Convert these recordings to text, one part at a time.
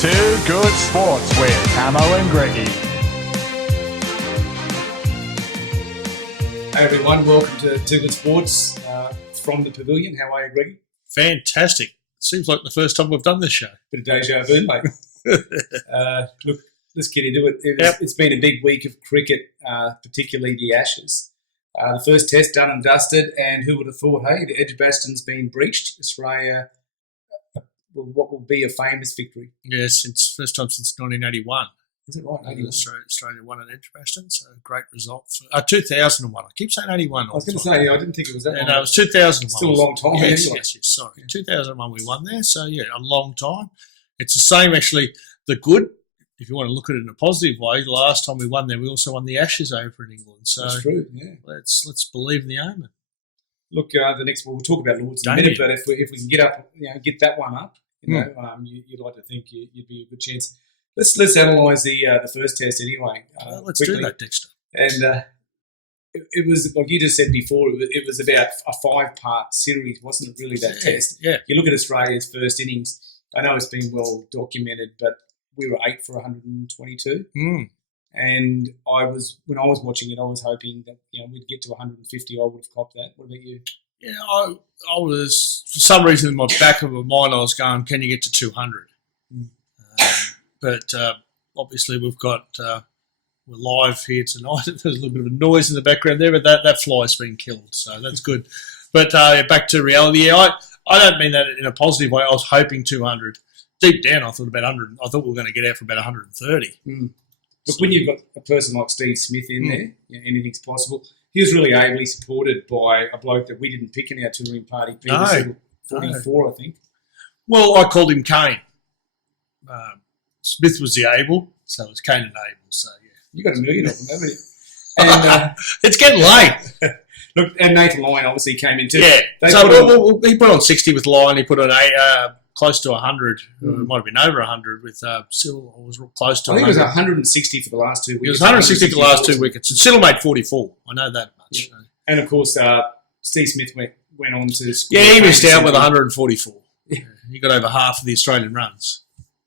Two Good Sports with Camo and Greggy. Hey everyone, welcome to Two Good Sports from the Pavilion. How are you, Greggy? Fantastic. Seems like the first time we've done this show. Bit of deja vu, mate. Look, let's get into it. It's been a big week of cricket, particularly the Ashes. The first test done and dusted, and who would have thought, hey, the Edgbaston's been breached. Australia, what will be a famous victory. Yeah, first time since 1981. Is it right? Australia won at Edgbaston, so great result. 2001. I keep saying 81. I was going to say, I didn't think it was that long. No, it was 2001. Still a long time. Yes, anyway. yes, sorry. Yeah. 2001 we won there, so yeah, a long time. It's the same, actually. The good, if you want to look at it in a positive way, the last time we won there, we also won the Ashes over in England. So that's true, yeah. Let's believe in the omen. Look, the next one, we'll talk about Lords in a minute, but if we can get that one up, you'd like to think you'd be a good chance. Let's analyse the first test anyway. Let's quickly. do that, Dexter. And it was, like you just said before, it was about a 5-part series, wasn't it really, that test? Yeah. You look at Australia's first innings, I know it's been well documented, but we were 8 for 122. And when I was watching it, I was hoping that we'd get to 150. I would have copped that. What about you? Yeah, I was, for some reason in my back of my mind, I was going, can you get to 200? But obviously we're live here tonight. There's a little bit of a noise in the background there, but that fly's been killed, so that's good. But back to reality. Yeah, I don't mean that in a positive way. I was hoping 200. Deep down, I thought about 100. I thought we were going to get out for about 130. Look, when you've got a person like Steve Smith in there, anything's possible. He was really ably supported by a bloke that we didn't pick in our touring party, Peter Siddle, 44, I think. Well, I called him Kane. Smith was the able, so it was Kane and Abel. So yeah, you got a million of them, haven't you? And it's getting late. Look, and Nathan Lyon obviously came in too. Yeah, he put on 60 with Lyon. He put on close to 100. It might have been over 100 with Siddle. It was close to. I think 100. It was 160 for the last 2 weeks. It was 160 for the last 2 wickets. And Siddle made 44. I know that much. Yeah. And of course, Steve Smith went on to score. Yeah, he missed out with 144. Yeah. He got over half of the Australian runs.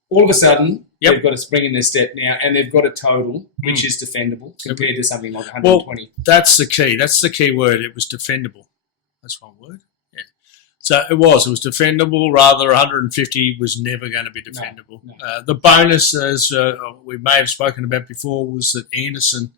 All of a sudden, they've got a spring in their step now, and they've got a total which is defendable compared to something like 120. Well, that's the key. That's the key word. It was defendable. That's one word. Yeah. So it was defendable. Rather, 150 was never going to be defendable. No. The bonus, as we may have spoken about before, was that Anderson.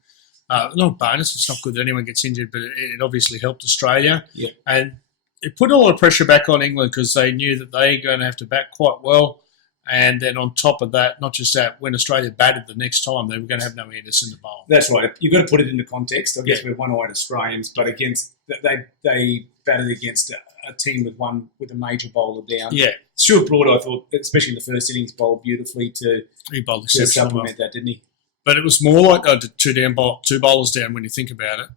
Not bonus. It's not good that anyone gets injured, but it obviously helped Australia. Yeah. And it put a lot of pressure back on England because they knew that they were going to have to bat quite well. And then on top of that, not just that, when Australia batted the next time, they were going to have no Anderson to bowl. That's right. You've got to put it into context. I guess we're one-eyed Australians, but they batted against a team with a major bowler down. Yeah. Stuart Broad, I thought, especially in the first innings, bowled beautifully to supplement that, didn't he? But it was more like two bowlers down when you think about it,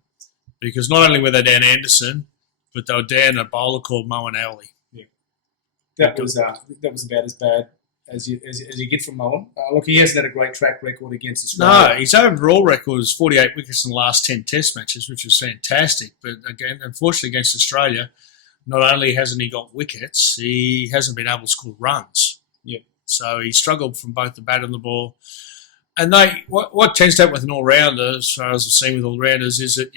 because not only were they down Anderson, but they were down a bowler called Moeen Ali. Yeah, that was about as bad as you get from Moeen. Look, he hasn't had a great track record against Australia. No, his overall record is 48 wickets in the last 10 Test matches, which was fantastic. But again, unfortunately against Australia, not only hasn't he got wickets, he hasn't been able to score runs. Yeah. So he struggled from both the bat and the ball. And what tends to happen with an all-rounder, as far as I've seen with all-rounders, is that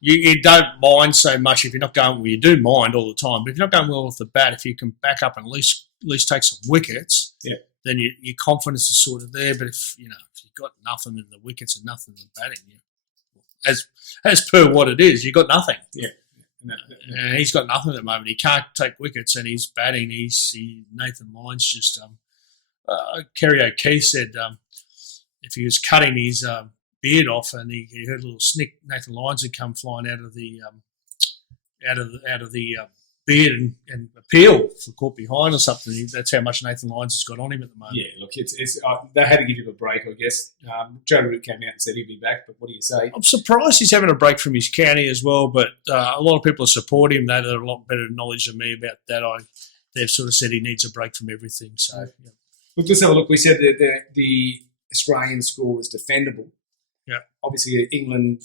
you don't mind so much if you're not going well. You do mind all the time, but if you're not going well with the bat, if you can back up and at least take some wickets, then your confidence is sort of there. But if you've got nothing in the wickets and nothing in the batting, as per what it is, you've got nothing. Yeah. And he's got nothing at the moment. He can't take wickets, and he's batting. Nathan Lyon's just. Kerry O'Keefe said if he was cutting his beard off and he heard a little snick, Nathan Lyons had come flying out of the beard and appeal for caught behind or something. That's how much Nathan Lyons has got on him at the moment. Yeah, look, it's they had to give him a break, I guess. Joe Root came out and said he'd be back, but what do you say? I'm surprised he's having a break from his county as well, but a lot of people support him. They have a lot better knowledge than me about that. They've sort of said he needs a break from everything. So, yeah. Look, let's have a look. We said that the Australian score was defendable. Yeah. Obviously, England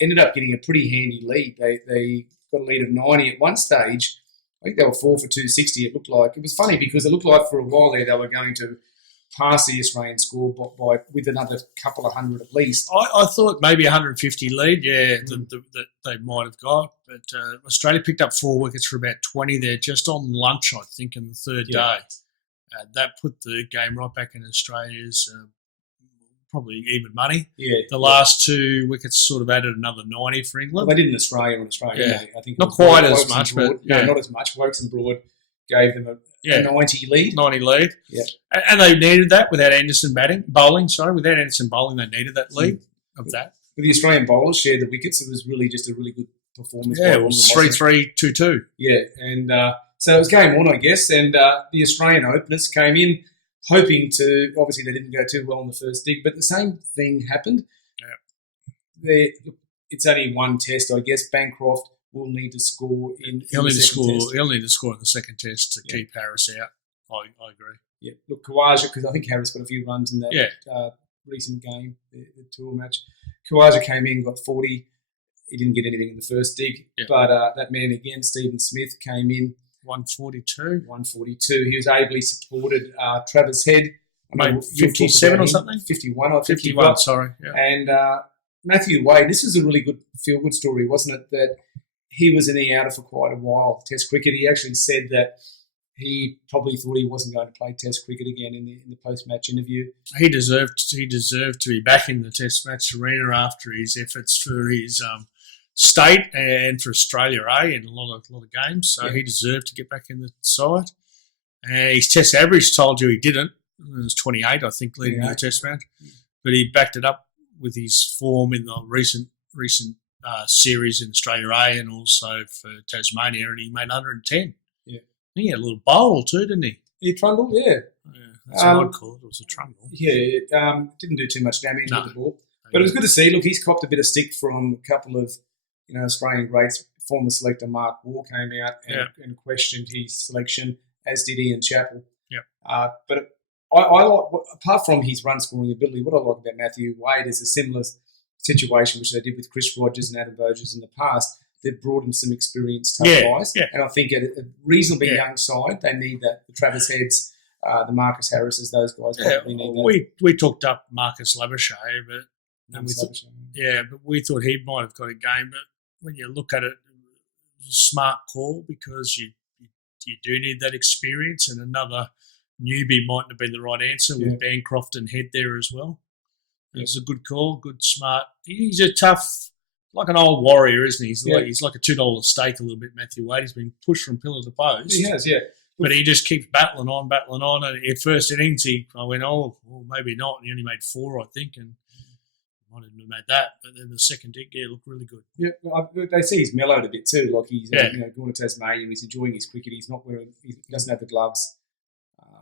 ended up getting a pretty handy lead. They got a lead of 90 at one stage. I think they were 4 for 260, it looked like. It was funny because it looked like for a while there they were going to past the Australian score by with another couple of hundred at least. I thought maybe 150 lead, that they might have got. But Australia picked up 4 wickets for about 20 there, just on lunch, I think, in the third day. That put the game right back in Australia's probably even money. Yeah. The last 2 wickets sort of added another 90 for England. Well, they did in Australia, Yeah. I think Not quite as much, Broad, but yeah. not as much. Wokes and Broad gave them a 90 lead. 90 lead. Yeah. And they needed that without Anderson bowling. Without Anderson bowling, they needed that lead of that. But the Australian bowlers shared the wickets. It was really just a really good performance. Yeah, it was 3-3, 2-2. Yeah, and so it was game on, I guess. And the Australian openers came in hoping to, obviously they didn't go too well on the first dig, but the same thing happened. Yeah. It's only one test, I guess. Bancroft will need to score in He'll the need to second score. test. He'll need to score in the second test to keep Harris out. I agree. Yeah, look, Khawaja, because I think Harris got a few runs in that recent game, the tour match. Khawaja came in, got 40. He didn't get anything in the first dig, but that man again, Stephen Smith, came in. 142. 142. He was ably supported. Travis Head, made 57 or something? 51, I think. 51, sorry. Yeah. And Matthew Wade, this was a really good feel-good story, wasn't it? That he was in the outer for quite a while, Test cricket. He actually said that he probably thought he wasn't going to play Test cricket again in the post-match interview. He deserved to be back in the Test match arena after his efforts for his state and for Australia, in a lot of games. So he deserved to get back in the side. His Test average told you he didn't. It was 28, I think, leading to the Test match. But he backed it up with his form in the recent series in Australia and also for Tasmania, and he made 110. Yeah, he had a little bowl too, didn't he? He trundled, that's what I'd call it. It was a trundle. Yeah, didn't do too much damage with the ball, but it was good to see. Look, he's copped a bit of stick from a couple of Australian greats. Former selector Mark Waugh came out and questioned his selection, as did Ian Chappell. Yeah, but I like, apart from his run scoring ability, what I like about Matthew Wade is a similar situation which they did with Chris Rogers and Adam Voges in the past. They've brought him some experienced tough guys, and I think at a reasonably young side, they need that. The Travis Heads, the Marcus Harrises, those guys probably need that. We talked up Marcus Labuschagne, but we thought he might have got a game. But when you look at it, it was a smart call because you do need that experience, and another newbie mightn't have been the right answer with Bancroft and Head there as well. It was a good call, good, smart. He's a tough, like an old warrior, isn't he? He's like a $2 steak a little bit, Matthew Wade. He's been pushed from pillar to post. He has, But he just keeps battling on. And at first innings, I went, well, maybe not. And he only made 4, I think, and might have made that. But then the second dig, looked really good. Yeah, they see he's mellowed a bit too. Like he's going to Tasmania, he's enjoying his cricket. He's not wearing, he doesn't have the gloves.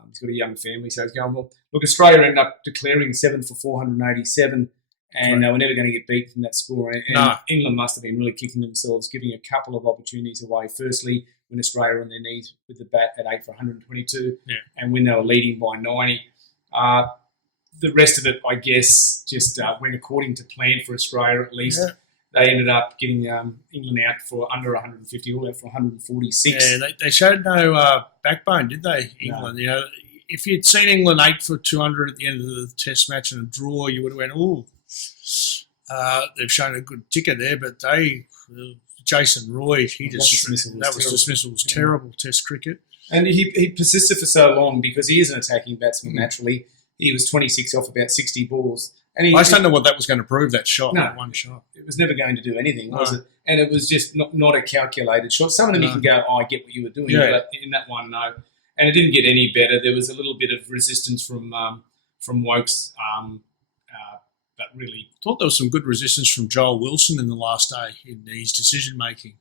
He's got a young family, so he's going well. Look, Australia ended up declaring 7 for 487, and they were never going to get beat from that score. And England must have been really kicking themselves, giving a couple of opportunities away. Firstly, when Australia were on their knees with the bat at 8 for 122, and when they were leading by 90. The rest of it, I guess, just went according to plan for Australia at least. Yeah. They ended up getting England out for under 150, all out for 146. Yeah, they showed no backbone, did they, England? No. If you'd seen England 8 for 200 at the end of the Test match and a draw, you would have went, they've shown a good ticker there. But Jason Roy, dismissal was terrible Test cricket. And he persisted for so long because he is an attacking batsman naturally. He was 26 off about 60 balls. And I just don't know what that was going to prove, that shot, that one shot. It was never going to do anything, was it? And it was just not a calculated shot. Some of them you can go, I get what you were doing, but in that one, no. And it didn't get any better. There was a little bit of resistance from Wokes, but really... I thought there was some good resistance from Joel Wilson in the last day in his decision-making,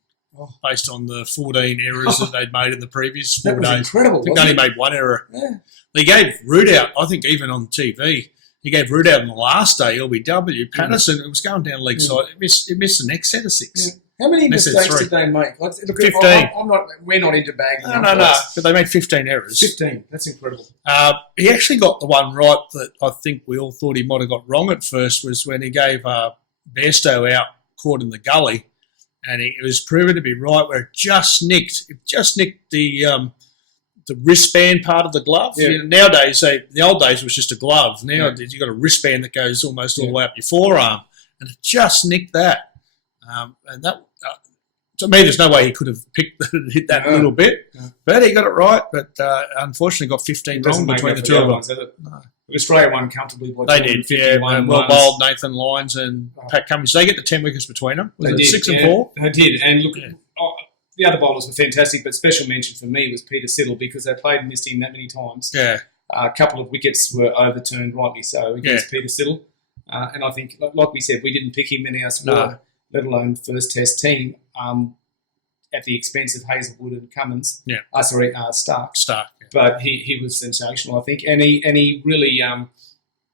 based on the 14 errors that they'd made in the previous 4 days. That was incredible, I think they only made 1 error. Yeah. They gave Root out, I think, even on TV. He gave Root out on the last day, LBW. Patterson, it was going down leg side. It missed the next set of 6. Yeah. How many mistakes did they make? Look, 15. We're not into bagging. No. But they made 15 errors. 15. That's incredible. He actually got the one right that I think we all thought he might have got wrong at first, was when he gave Bairstow out, caught in the gully, and it was proven to be right where it just nicked the the wristband part of the glove. Yeah. You know, nowadays, the old days was just a glove. Now you've got a wristband that goes almost all the way up your forearm, and it just nicked that. And that, to me, there's no way he could have hit that little bit, but he got it right. But unfortunately, got 15 wrong between the two of them. No. Australia won comfortably. They did, yeah. Well bowled, Nathan Lyons and Pat Cummins. They get the 10 wickets between them. Was it 6 and 4? They did. And look, the other bowlers were fantastic, but special mention for me was Peter Siddle because they played in this team that many times. Yeah. A couple of wickets were overturned, rightly so, against Peter Siddle. And I think, like we said, we didn't pick him in our squad, let alone first Test team, at the expense of Hazelwood and Cummins. Yeah. Stark. Stark. Yeah. But he was sensational, I think, and he really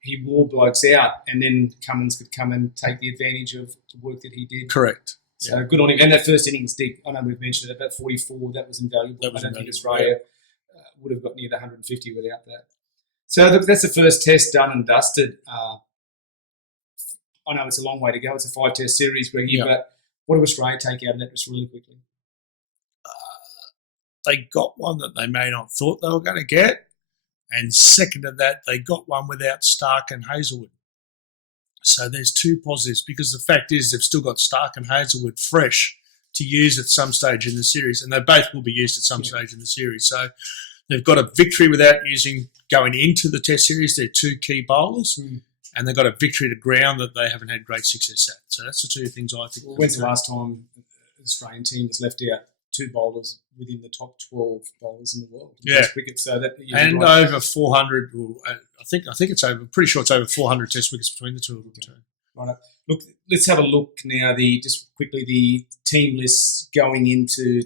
he wore blokes out, and then Cummins could come and take the advantage of the work that he did. Correct. So good on him. And that first innings, Dick, I know we've mentioned it, about 44, that was invaluable. I don't think Australia would have got near the 150 without that. So that's the first Test done and dusted. I know it's a long way to go. It's a 5-test series, Greggy, but what do Australia take out of that just really quickly? They got one that they may not thought they were going to get. And second to that, they got one without Stark and Hazelwood. So there's two positives because the fact is they've still got Stark and Hazelwood fresh to use at some stage in the series, and they both will be used at some stage in the series. So they've got a victory without going into the Test series. They're two key bowlers, and they've got a victory to ground that they haven't had great success at. So that's the two things I think. When's the last time the Australian team has left out two bowlers within the top 12 bowlers in the world? Yeah, cricket. So that over 400. I think it's over. Pretty sure it's over 400 Test wickets between the two of them too. Right. Look, let's have a look now. Just quickly the team lists going into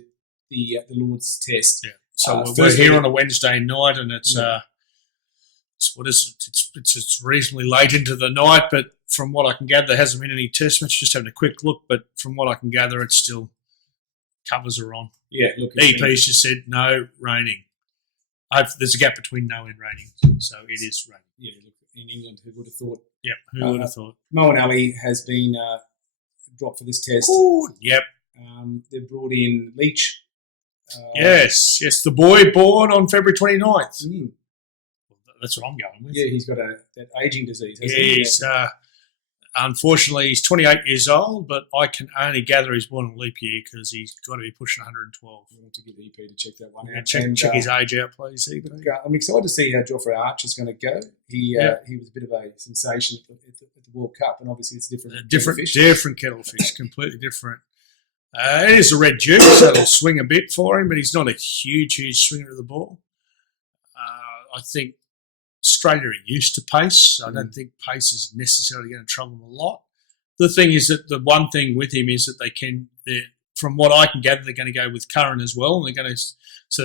the Lord's Test. Yeah. So we're here on a Wednesday night, and it's what is it? It's reasonably late into the night, but from what I can gather, there hasn't been any Test match. Just having a quick look, but from what I can gather, it's still covers are on. Yeah. Look, EP's just said no raining. There's a gap between no and raining, so it is raining. Yeah. Look, in England, who would have thought? Yep. Who would have thought? Moeen Ali has been dropped for this Test. Ooh, yep. They've brought in Leach. Yes, the boy born on February 29th. That's what I'm going with. Yeah, he's got that ageing disease. He's unfortunately he's 28 years old, but I can only gather he's born in a leap year because he's got to be pushing 112. We'll have to get EP to check that one out. Check his age out, please. EP. I'm excited to see how Jofra Archer's going to go. He was a bit of a sensation at the World Cup, and obviously it's different. Different kettle fish, completely different. It is a red duke, so it'll swing a bit for him, but he's not a huge swinger of the ball. I think Australia are used to pace, so I don't think pace is necessarily going to trouble them a lot. The thing is that the one thing with him is that from what I can gather, they're going to go with Curran as well, and they're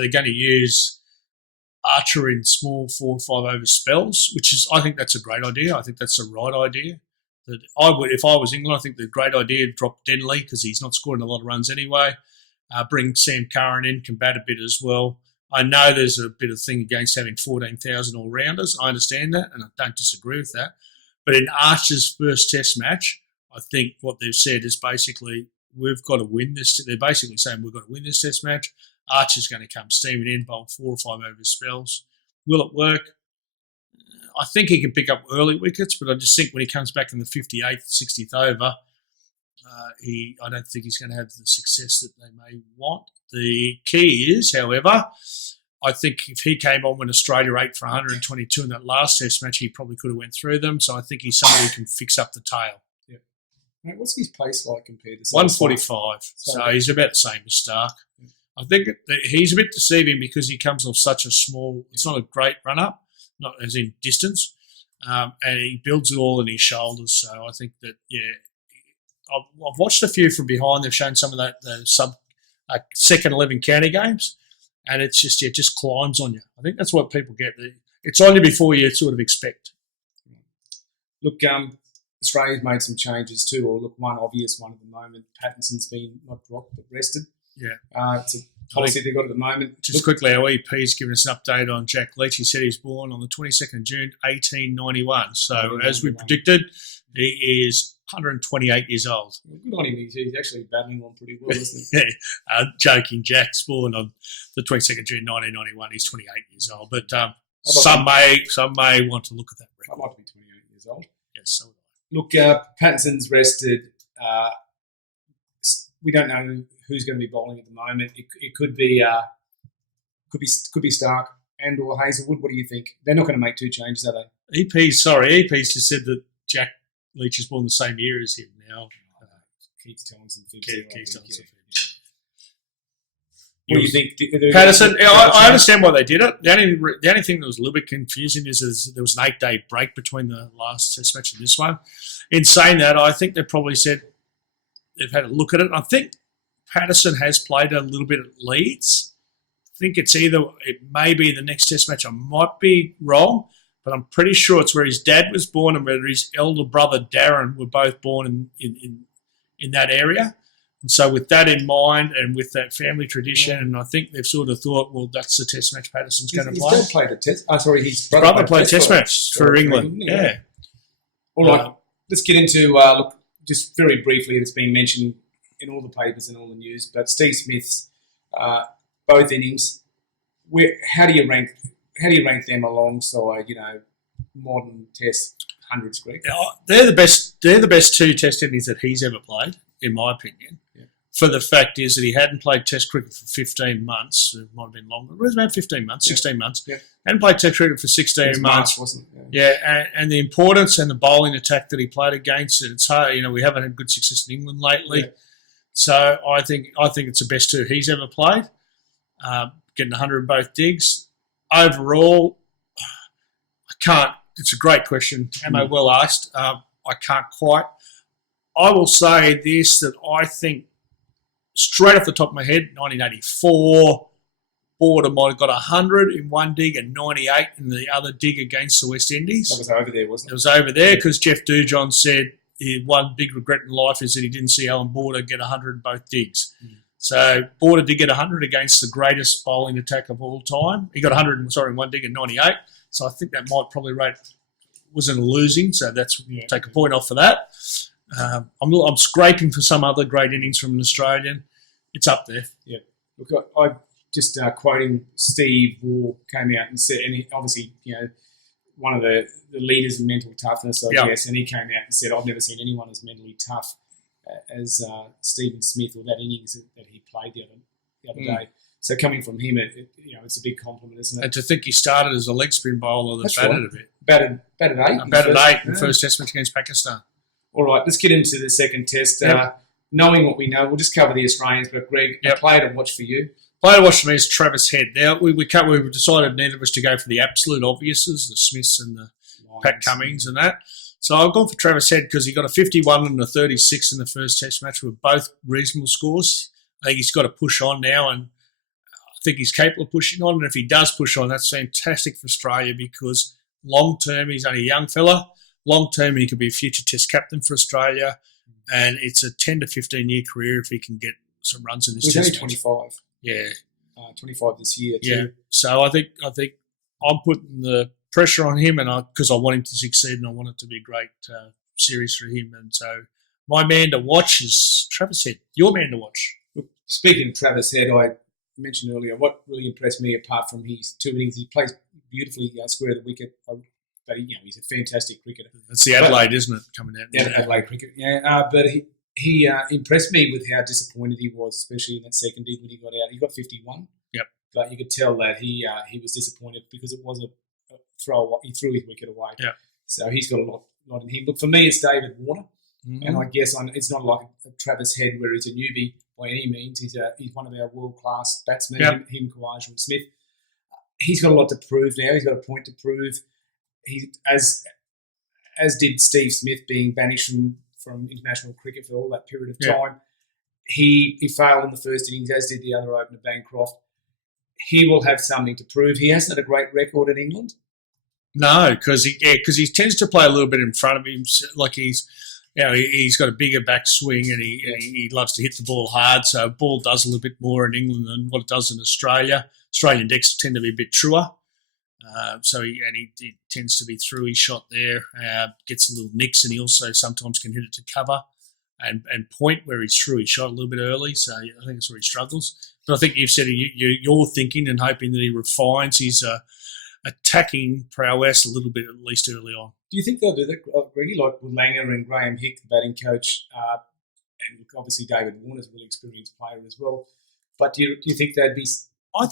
going to use Archer in small 4 or 5 over spells, I think that's a great idea. I think that's the right idea. That I would, if I was England, I think the great idea to drop Denley because he's not scoring a lot of runs anyway. Bring Sam Curran in, combat a bit as well. I know there's a bit of thing against having 14,000 all-rounders. I understand that, and I don't disagree with that. But in Archer's first Test match, I think what they've said is basically we've got to win this. They're basically saying we've got to win this Test match. Archer's going to come steaming in, bowl 4 or 5 over spells. Will it work? I think he can pick up early wickets, but I just think when he comes back in the 58th, 60th over, I don't think he's going to have the success that they may want. The key is, however, I think if he came on when Australia 8 for 122 in that last Test match, he probably could have went through them. So I think he's somebody who can fix up the tail. Yeah. Mate, what's his pace like compared to 145? So he's about the same as Stark. Yeah. I think that he's a bit deceiving because he comes off such a small. It's not a great run up, not as in distance, and he builds it all in his shoulders. So I think that I've watched a few from behind. They've shown some of the second 11 county games, and it's just climbs on you. I think that's what people get. It's on you before you sort of expect. Look, Australia's made some changes too, or look, one obvious one at the moment. Pattinson's been not dropped but rested. Yeah. It's a policy they've got at the moment. Just quickly, our EP's given us an update on Jack Leach. He said he was born on the 22nd of June, 1891. So as we predicted, he is 128 years old. Good on him. He's actually battling on pretty well, isn't he? Yeah, joking. Jack's born on the 22nd of June 1991. He's 28 years old. But some may want to look at that record. I might be 28 years old. Yes, so look, Pattinson's rested. We don't know who's going to be bowling at the moment. It could be Stark and or Hazelwood. What do you think? They're not going to make two changes, are they? EP's just said that Jack Leach is born the same year as him now. Keith's telling some fibs. Keith's telling some fibs. What do you think? Patterson, I understand why they did it. The only thing that was a little bit confusing is there was an 8-day break between the last test match and this one. In saying that, I think they probably said they've had a look at it. I think Patterson has played a little bit at Leeds. I think it may be the next test match. I might be wrong, but I'm pretty sure it's where his dad was born and where his elder brother Darren were both born in that area. And so with that in mind and with that family tradition, and I think they've sort of thought, well, that's the test match Patterson's going to play. His dad played a test. His brother played a test match for England. Yeah. All right, let's get into, look, just very briefly, it's been mentioned in all the papers and all the news, but Steve Smith's both innings, how do you rank them alongside, modern test hundreds, Greg? They're the best two test innings that he's ever played, in my opinion. Yeah. For the fact is that he hadn't played test cricket for 15 months. It might have been longer. It was about 15 months, 16 months. Yeah. Hadn't played test cricket for 16 months. March, wasn't it? Yeah, and the importance and the bowling attack that he played against it, it's hard. We haven't had good success in England lately. Yeah. So I think it's the best two he's ever played. Getting 100 in both digs. Overall, I can't. It's a great question. Am I well asked? I can't quite. I will say this, that I think straight off the top of my head, 1984, Border might have got 100 in one dig and 98 in the other dig against the West Indies. That was over there, wasn't it? It was over there because Jeff Dujon said one big regret in life is that he didn't see Alan Border get 100 in both digs. So Border did get 100 against the greatest bowling attack of all time. He got 100 in one dig and 98. So I think that might probably rate wasn't losing. So that's take a point off for that. I'm scraping for some other great innings from an Australian. It's up there. Yeah. Look, I just quoting Steve Waugh came out and said, and he, obviously, one of the leaders in mental toughness, I guess, and he came out and said, I've never seen anyone as mentally tough as Stephen Smith or that innings that he played the other day. So coming from him, it's a big compliment, isn't it? And to think he started as a leg spin bowler that batted a bit. Batted 8. Batted 8 in the first test match against Pakistan. All right, let's get into the second test. Knowing what we know, we'll just cover the Australians, but Greg, a player to watch for you. Player to watch for me is Travis Head. Now, we decided neither of us to go for the absolute obviouses, the Smiths and the Pat Cummings and that. So I've gone for Travis Head because he got a 51 and a 36 in the first test match with both reasonable scores. I think he's got to push on now, and I think he's capable of pushing on. And if he does push on, that's fantastic for Australia because long term, he's only a young fella. Long term, he could be a future test captain for Australia, and it's a 10 to 15-year career if he can get some runs in this test match. He's only 25. Yeah. 25 this year too. Yeah. So I think I'm putting the pressure on him, and because I want him to succeed and I want it to be a great series for him. And so my man to watch is Travis Head. Your man to watch. Look, speaking of Travis Head, I mentioned earlier what really impressed me apart from his two innings, he plays beautifully square of the wicket. But he's a fantastic cricketer. That's the Adelaide, isn't it, coming out? Yeah, Adelaide cricket. Yeah, but he impressed me with how disappointed he was, especially in that second dig when he got out. He got 51. Yep. But you could tell that he was disappointed because it was a throw. He threw his wicket away. Yeah. So he's got a lot in him. Look, for me, it's David Warner, and I guess it's not like a Travis Head where he's a newbie by any means. He's one of our world class batsmen. Yep. Him, Khawaja, and Smith. He's got a lot to prove now. He's got a point to prove. He as did Steve Smith being banished from international cricket for all that period of time. He failed in the first innings, as did the other opener, Bancroft. He will have something to prove. He hasn't had a great record in England. No, because he tends to play a little bit in front of him. Like he's got a bigger backswing and he loves to hit the ball hard. So ball does a little bit more in England than what it does in Australia. Australian decks tend to be a bit truer. So he tends to be through his shot there, gets a little nicks, and he also sometimes can hit it to cover and point where he's through his shot a little bit early. So I think that's where he struggles. But I think you've said you're thinking and hoping that he refines his attacking prowess a little bit, at least early on. Do you think they'll do that, Greggy, like with Langer and Graham Hick, the batting coach, and obviously David Warner's a really experienced player as well? But do you think they'd be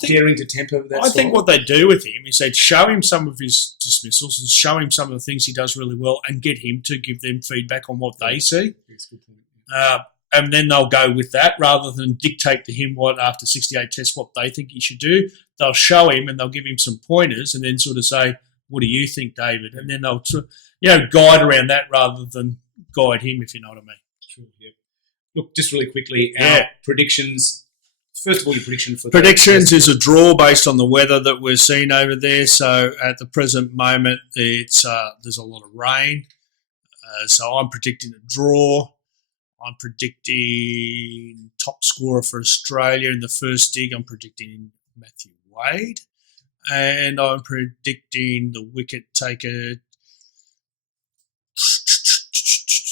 daring to temper that? I think what they do with him is they'd show him some of his dismissals and show him some of the things he does really well and get him to give them feedback on what they see. That's a good point. Yeah. And then they'll go with that rather than dictate to him after 68 tests what they think he should do. They'll show him and they'll give him some pointers and then sort of say, what do you think, David? And then they'll guide around that rather than guide him, if you know what I mean. Sure, yeah. Look, just really quickly, our predictions. First of all, your prediction for predictions is a draw based on the weather that we're seeing over there. So at the present moment, it's there's a lot of rain. So I'm predicting a draw. I'm predicting top scorer for Australia in the first dig. I'm predicting Matthew Wade. And I'm predicting the wicket taker.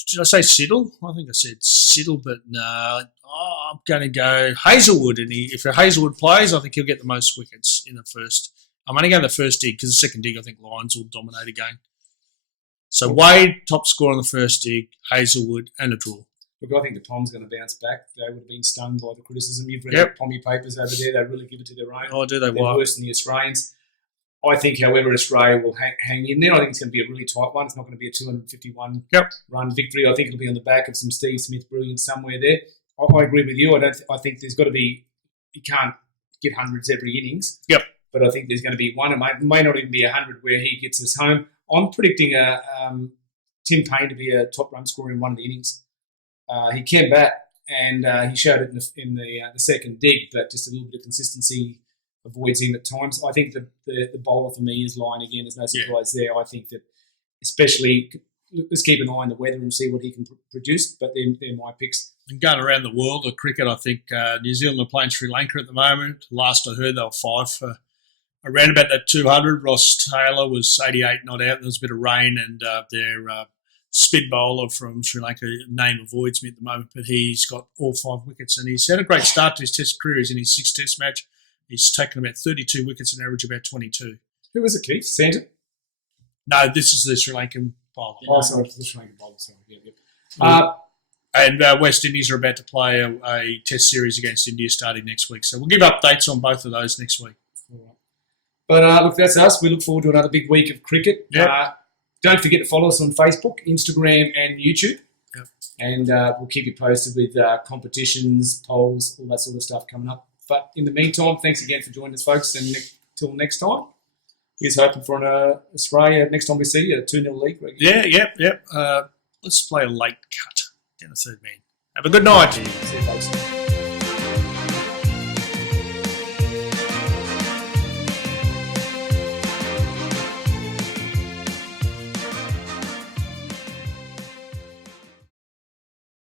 Did I say Siddle? I think I said Siddle, but no. I'm going to go Hazelwood. And if Hazelwood plays, I think he'll get the most wickets in the first. I'm only going the first dig because the second dig, I think Lions will dominate again. So Wade, top scorer on the first dig, Hazelwood, and a draw. Look, I think the Poms going to bounce back. They would have been stung by the criticism. You've read the Pommy papers over there. They really give it to their own. Oh, do they? They're worse than the Australians. I think, however, Australia will hang in there. I think it's going to be a really tight one. It's not going to be a 251 run victory. I think it'll be on the back of some Steve Smith brilliance somewhere there. I agree with you. I think there's got to be. You can't get hundreds every innings. Yep. But I think there's going to be one. It may not even be 100 where he gets us home. I'm predicting Tim Payne to be a top run scorer in one of the innings. He came back and he showed it in the second dig, but just a little bit of consistency avoids him at times. I think the bowler for me is Lyon again. There's no surprise there. I think that especially let's keep an eye on the weather and see what he can produce, but they're my picks. And going around the world of cricket, I think New Zealand are playing Sri Lanka at the moment. Last I heard, they were 5 for around about that 200. Ross Taylor was 88 not out. There was a bit of rain and their spin bowler from Sri Lanka, name avoids me at the moment, but he's got all 5 wickets and he's had a great start to his test career. He's in his 6th test match. He's taken about 32 wickets and average about 22. Who was it, Keith? Santa? No, this is the Sri Lankan bowler. Oh, sorry, the Sri Lankan bowler. Sorry. Yeah. And West Indies are about to play a test series against India starting next week. So we'll give updates on both of those next week. All right. But look, that's us. We look forward to another big week of cricket. Yep. Don't forget to follow us on Facebook, Instagram and YouTube. Yep. And we'll keep you posted with competitions, polls, all that sort of stuff coming up. But in the meantime, thanks again for joining us, folks. And until next time, here's hoping for an Australia next time we see you, a 2-0 lead. Yep. Let's play a late cut down the third man. Have a good night. See you, folks.